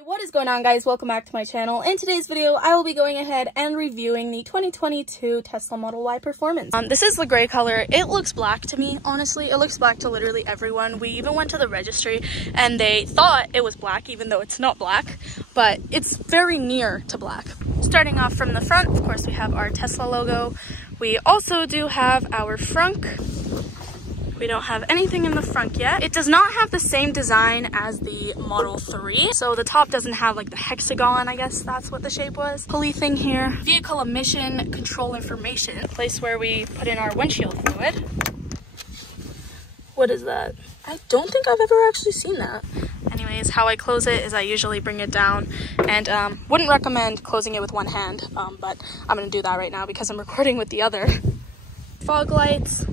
Hey, what is going on, guys? Welcome back to my channel. In today's video, I will be going ahead and reviewing the 2022 Tesla Model Y Performance. This is the gray color. It looks black to me, honestly. It looks black to literally everyone. We even went to the registry and they thought it was black, even though it's not black, but it's very near to black. Starting off from the front, of course, we have our Tesla logo. We also do have our frunk. We don't have anything in the front yet. It does not have the same design as the Model 3. So the top doesn't have like the hexagon, I guess that's what the shape was. Pulley thing here. Vehicle emission control information. Place where we put in our windshield fluid. What is that? I don't think I've ever actually seen that. Anyways, how I close it is I usually bring it down and wouldn't recommend closing it with one hand, but I'm gonna do that right now because I'm recording with the other. Fog lights.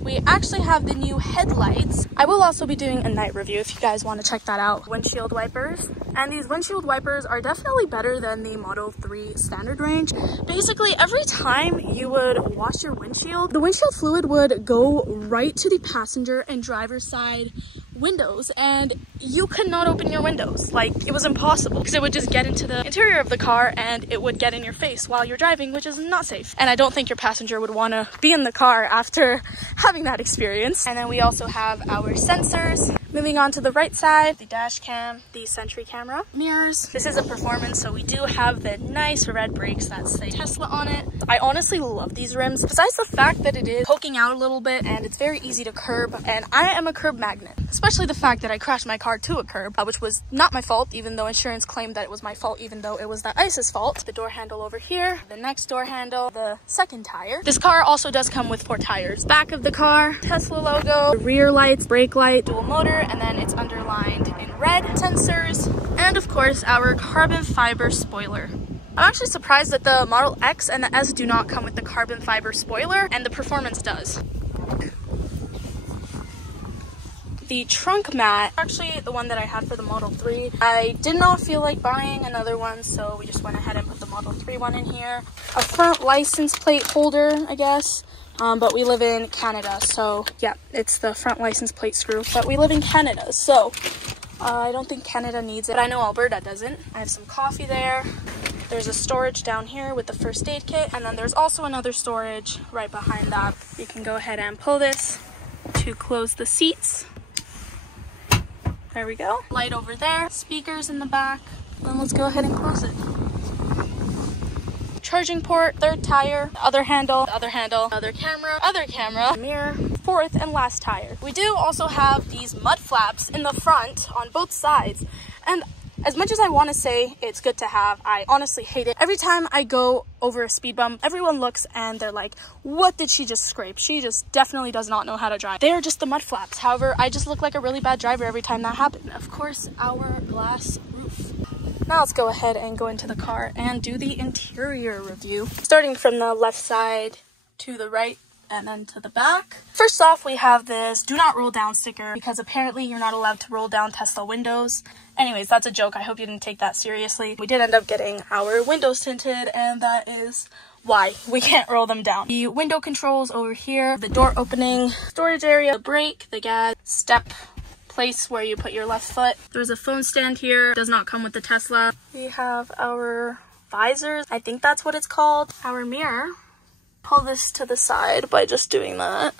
We actually have the new headlights. I will also be doing a night review if you guys want to check that out. Windshield wipers. And these windshield wipers are definitely better than the Model 3 standard range. Basically, every time you would wash your windshield, the windshield fluid would go right to the passenger and driver's side windows, and you could not open your windows. Like, it was impossible because it would just get into the interior of the car and it would get in your face while you're driving, which is not safe. And I don't think your passenger would want to be in the car after having that experience. And then we also have our sensors. Moving on to the right side, the dash cam, the Sentry camera, mirrors. This is a Performance, so we do have the nice red brakes that say Tesla on it. I honestly love these rims, besides the fact that it is poking out a little bit and it's very easy to curb, and I am a curb magnet. Especially the fact that I crashed my car to a curb, which was not my fault, even though insurance claimed that it was my fault, even though it was the ICE's fault. The door handle over here, the next door handle, the second tire. This car also does come with 4 tires. Back of the car, Tesla logo, rear lights, brake light, dual motor, and then it's underlined in red. Sensors, and of course our carbon fiber spoiler. I'm actually surprised that the Model X and the S do not come with the carbon fiber spoiler, and the Performance does. The trunk mat, actually the one that I had for the Model 3. I did not feel like buying another one, so we just went ahead and put the Model 3 one in here. A front license plate holder, I guess. But we live in Canada, so yeah, it's the front license plate screw. But we live in Canada, so I don't think Canada needs it. But I know Alberta doesn't. I have some coffee there. There's a storage down here with the first aid kit, and then there's also another storage right behind that. You can go ahead and pull this to close the seats. There we go. Light over there, speakers in the back. Then let's go ahead and close it. Charging port, third tire, other handle, other camera, mirror, fourth and last tire. We do also have these mud flaps in the front on both sides, and as much as I want to say it's good to have, I honestly hate it. Every time I go over a speed bump, everyone looks and they're like, what did she just scrape? She just definitely does not know how to drive. They are just the mud flaps. However, I just look like a really bad driver every time that happens. Of course, our glass roof. Now let's go ahead and go into the car and do the interior review. Starting from the left side to the right and then to the back. First off, we have this do not roll down sticker because apparently you're not allowed to roll down Tesla windows. Anyways, that's a joke. I hope you didn't take that seriously. We did end up getting our windows tinted, and that is why we can't roll them down. The window controls over here, the door opening, storage area, the brake, the gas, step, place where you put your left foot. There's a phone stand here. It does not come with the Tesla. We have our visors. I think that's what it's called. Our mirror. Pull this to the side by just doing that.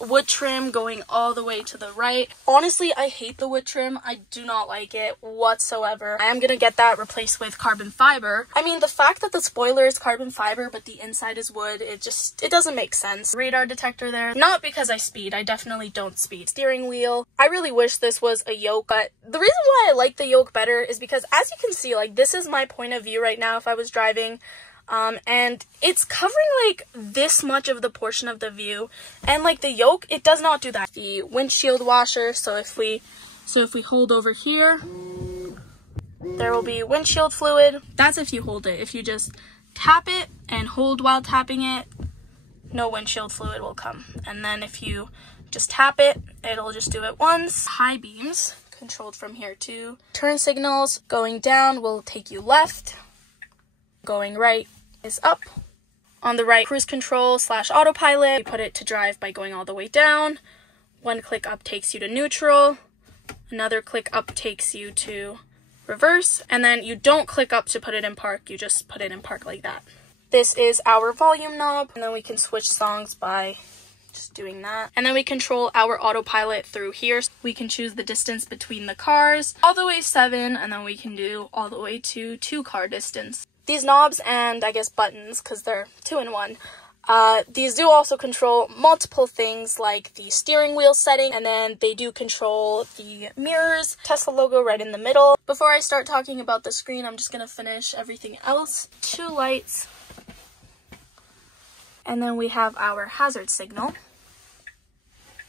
Wood trim going all the way to the right. Honestly, I hate the wood trim. I do not like it whatsoever. I am gonna get that replaced with carbon fiber. I mean, the fact that the spoiler is carbon fiber but the inside is wood, it doesn't make sense. Radar detector there. Not because I speed. I definitely don't speed. Steering wheel. I really wish this was a yoke, but the reason why I like the yoke better is because, as you can see, like, this is my point of view right now if I was driving. And it's covering like this much of the portion of the view, and like the yoke, it does not do that. The windshield washer, so if we hold over here, there will be windshield fluid. That's if you hold it. If you just tap it and hold while tapping it, no windshield fluid will come. And then if you just tap it, it'll just do it once. High beams controlled from here too. Turn signals, going down will take you left, going right is up. On the right, cruise control / autopilot. We put it to drive by going all the way down. One click up takes you to neutral. Another click up takes you to reverse, and then you don't click up to put it in park, you just put it in park like that. This is our volume knob, and then we can switch songs by just doing that. And then we control our autopilot through here. We can choose the distance between the cars, all the way 7, and then we can do all the way to 2-car distance. These knobs and I guess buttons, because they're 2 in 1, these do also control multiple things like the steering wheel setting, and then they do control the mirrors, Tesla logo right in the middle. Before I start talking about the screen, I'm just going to finish everything else. 2 lights. And then we have our hazard signal.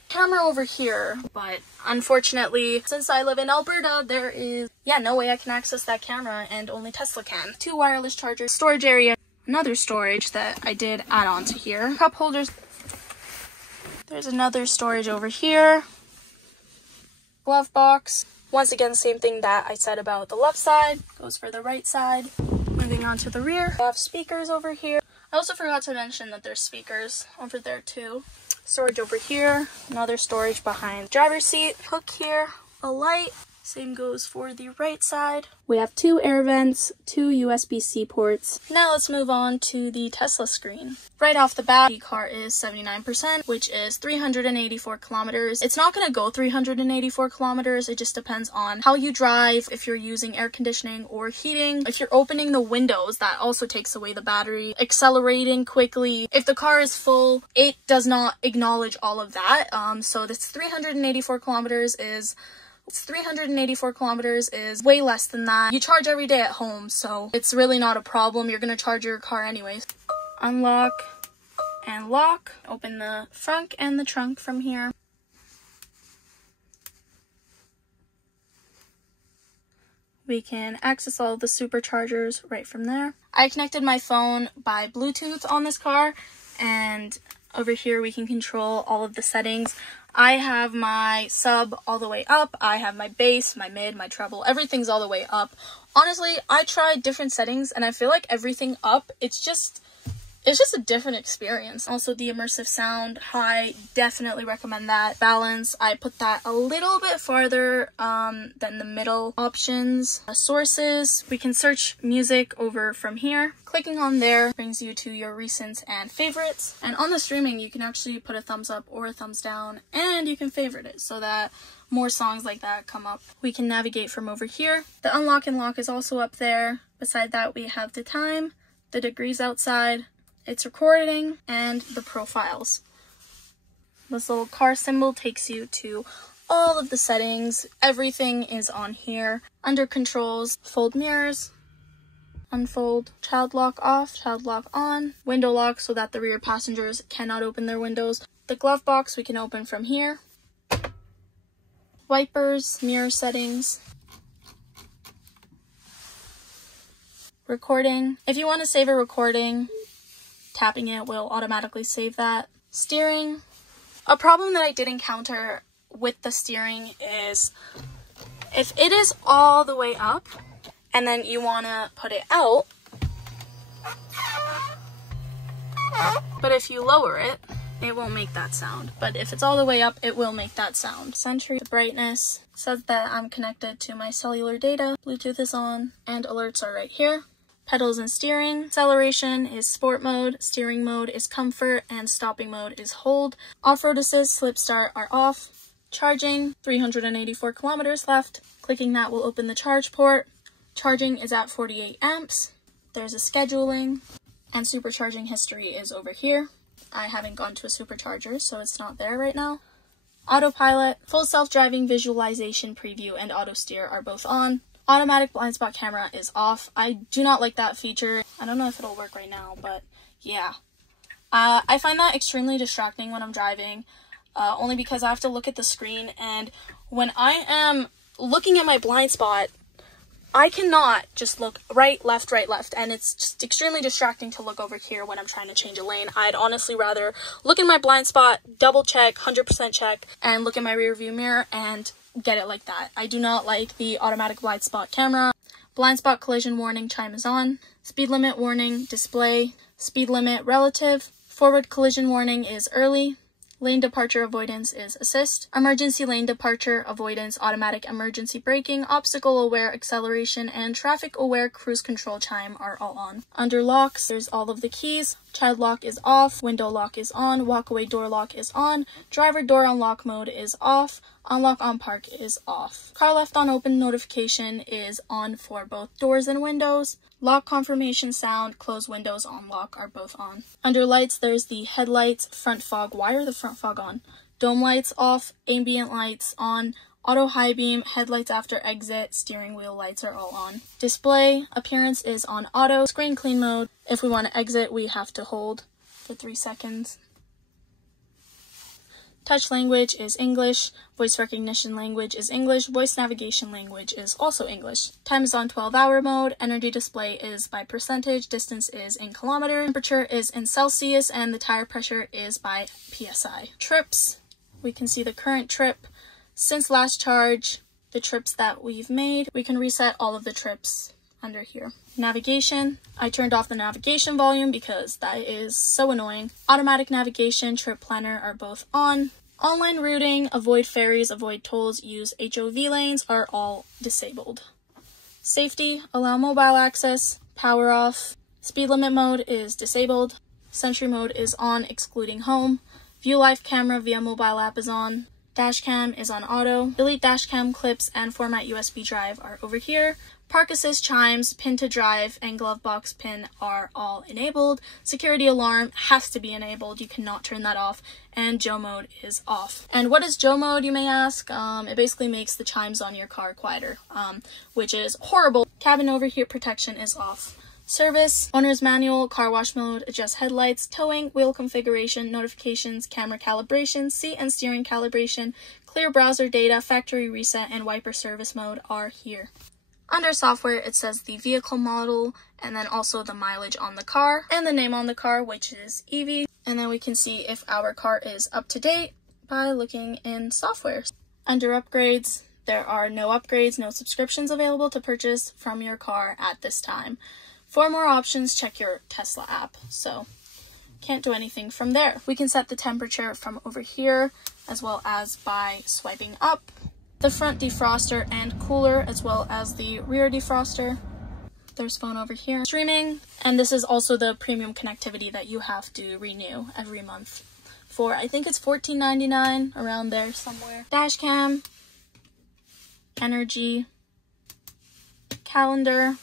Camera over here, but unfortunately, since I live in Alberta, there is, no way I can access that camera, and only Tesla can. 2 wireless chargers, storage area, another storage that I did add on to here. Cup holders. There's another storage over here. Glove box. Once again, same thing that I said about the left side. Goes for the right side. Moving on to the rear. I have speakers over here. I also forgot to mention that there's speakers over there too. Storage over here. Another storage behind the driver's seat. Hook here. A light. Same goes for the right side. We have 2 air vents, 2 USB-C ports. Now let's move on to the Tesla screen. Right off the bat, the car is 79%, which is 384 kilometers. It's not going to go 384 kilometers. It just depends on how you drive, if you're using air conditioning or heating. If you're opening the windows, that also takes away the battery. Accelerating quickly. If the car is full, it does not acknowledge all of that. So this 384 kilometers is way less than that. You charge every day at home, so it's really not a problem. You're gonna charge your car anyways. Unlock and lock. Open the front and the trunk from here. We can access all of the superchargers right from there. I connected my phone by Bluetooth on this car, and over here we can control all of the settings. I have my sub all the way up. I have my bass, my mid, my treble. Everything's all the way up. Honestly, I tried different settings and I feel like everything up, it's just a different experience. Also, the immersive sound, high, definitely recommend that. Balance, I put that a little bit farther than the middle options. Sources, we can search music over from here. Clicking on there brings you to your recents and favorites. And on the streaming, you can actually put a thumbs up or a thumbs down, and you can favorite it so that more songs like that come up. We can navigate from over here. The unlock and lock is also up there. Beside that, we have the time, the degrees outside, its recording, and the profiles. This little car symbol takes you to all of the settings. Everything is on here. Under controls, fold mirrors, unfold, child lock off, child lock on, window lock so that the rear passengers cannot open their windows. The glove box we can open from here. Wipers, mirror settings. Recording. If you want to save a recording, tapping it will automatically save that. Steering. A problem that I did encounter with the steering is if it is all the way up and then you want to put it out, but if you lower it, it won't make that sound. But if it's all the way up, it will make that sound. Sentry, the brightness, says that I'm connected to my cellular data. Bluetooth is on, and alerts are right here. Pedals and steering. Acceleration is sport mode, steering mode is comfort, and stopping mode is hold. Off-road assist, slip start are off. Charging, 384 kilometers left. Clicking that will open the charge port. Charging is at 48 amps. There's a scheduling, and supercharging history is over here. I haven't gone to a supercharger, so it's not there right now. Autopilot, full self-driving visualization preview, and auto steer are both on. Automatic blind spot camera is off. I do not like that feature. I don't know if it'll work right now, but yeah. I find that extremely distracting when I'm driving, only because I have to look at the screen, and when I am looking at my blind spot, I cannot just look right, left, and it's just extremely distracting to look over here when I'm trying to change a lane. I'd honestly rather look in my blind spot, double check, 100% check, and look in my rear view mirror and get it like that. I do not like the automatic blind spot camera. Blind spot collision warning chime is on. Speed limit warning display. Speed limit relative. Forward collision warning is early. Lane departure avoidance is assist. Emergency lane departure avoidance, automatic emergency braking, obstacle aware acceleration, and traffic aware cruise control chime are all on. Under locks, there's all of the keys. Child lock is off, window lock is on, walkaway door lock is on, driver door unlock mode is off, unlock on park is off. Car left on open notification is on for both doors and windows. Lock confirmation sound, close windows on lock are both on. Under lights, there's the headlights, front fog. Why are the front fog on? Dome lights off, ambient lights on, auto high beam, headlights after exit, steering wheel lights are all on. Display appearance is on auto. Screen clean mode. If we want to exit, we have to hold for 3 seconds. Touch language is English, voice recognition language is English, voice navigation language is also English. Time is on 12-hour mode, energy display is by percentage, distance is in kilometers, temperature is in Celsius, and the tire pressure is by PSI. Trips, we can see the current trip. Since last charge, the trips that we've made, we can reset all of the trips under here. Navigation, I turned off the navigation volume because that is so annoying. Automatic navigation, trip planner are both on. Online routing, avoid ferries, avoid tolls, use HOV lanes are all disabled. Safety, allow mobile access, power off. Speed limit mode is disabled. Sentry mode is on, excluding home. View live camera via mobile app is on. Dash cam is on auto. Delete dash cam clips and format USB drive are over here. Park assist chimes, pin to drive, and glove box pin are all enabled. Security alarm has to be enabled. You cannot turn that off. And Joe mode is off. And what is Joe mode, you may ask? It basically makes the chimes on your car quieter, which is horrible. Cabin overheat protection is off. Service, owner's manual, car wash mode, adjust headlights, towing, wheel configuration, notifications, camera calibration, seat and steering calibration, clear browser data, factory reset, and wiper service mode are here. Under software, it says the vehicle model, and then also the mileage on the car, and the name on the car, which is Evie. And then we can see if our car is up to date by looking in software. Under upgrades, there are no upgrades, no subscriptions available to purchase from your car at this time. For more options, check your Tesla app. So, can't do anything from there. We can set the temperature from over here, as well as by swiping up. The front defroster and cooler, as well as the rear defroster. There's phone over here. Streaming, and this is also the premium connectivity that you have to renew every month for, I think it's $14.99, around there somewhere. Dash cam, energy, calendar,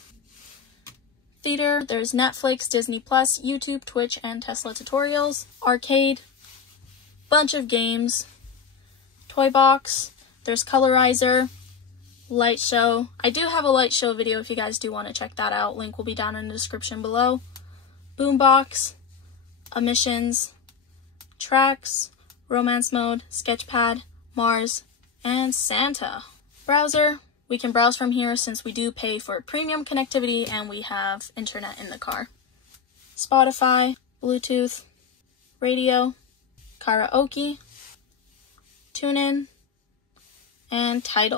theater, there's Netflix, Disney Plus, YouTube, Twitch, and Tesla tutorials, arcade, bunch of games, toy box, there's colorizer, light show. I do have a light show video if you guys do want to check that out. Link will be down in the description below. Boombox, emissions, tracks, romance mode, sketchpad, Mars, and Santa. Browser, we can browse from here since we do pay for premium connectivity and we have internet in the car. Spotify, Bluetooth, radio, karaoke, TuneIn, and Tidal.